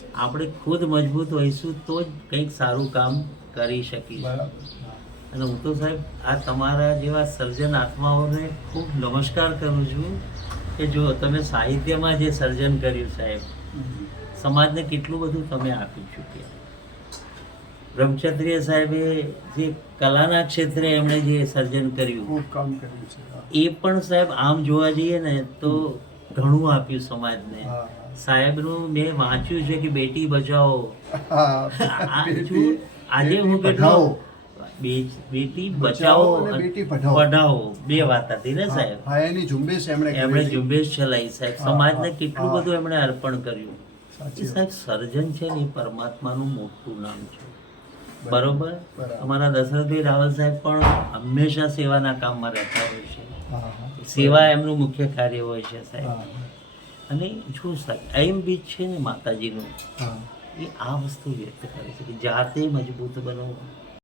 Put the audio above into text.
આપણે ખુદ મજબૂત હોઈશું તો જ કંઈક સારું કામ કરી શકીશું. અને હું તો સાહેબ આ તમારા જેવા સર્જન આત્માઓને ખૂબ નમસ્કાર કરું છું કે જો તમે સાહિત્યમાં જે સર્જન કર્યું સાહેબ સમાજને કેટલું બધું તમે આપી ચૂક્યા. બ્રહ્મક્ષત્રિય સાહેબે જે કલાના ક્ષેત્રે એમણે જે સર્જન કર્યું કામ કર્યું છે એ પણ સાહેબ આમ જોવા જઈએ ને તો ઘણું આપ્યું સમાજને. સાહેબનું મેં વાંચ્યું છે કે બેટી બચાવો. આજે હું કેટલો બેટી બચાવો બેટી. પઢાઓ બે વાત હતી ને સાહેબ? એની ઝુંબેશ એમણે એમણે ઝુંબેશ ચલાવી સાહેબ. સમાજને કેટલું બધું એમણે અર્પણ કર્યું. એ સાહેબ સર્જન છે ને એ પરમાત્માનું મોટું નામ છે. બરોબર. અમારા દશરથભાઈ રાવલ સાહેબ પણ હંમેશા સેવાના કામમાં રહેતા હોય છે. સેવા એમનું મુખ્ય કાર્ય હોય છે સાહેબ. અને જો સાહેબ એમ બીજ છે ને માતાજીનું. એ આ વસ્તુ વ્યક્ત કરે છે કે જાતે મજબૂત બનો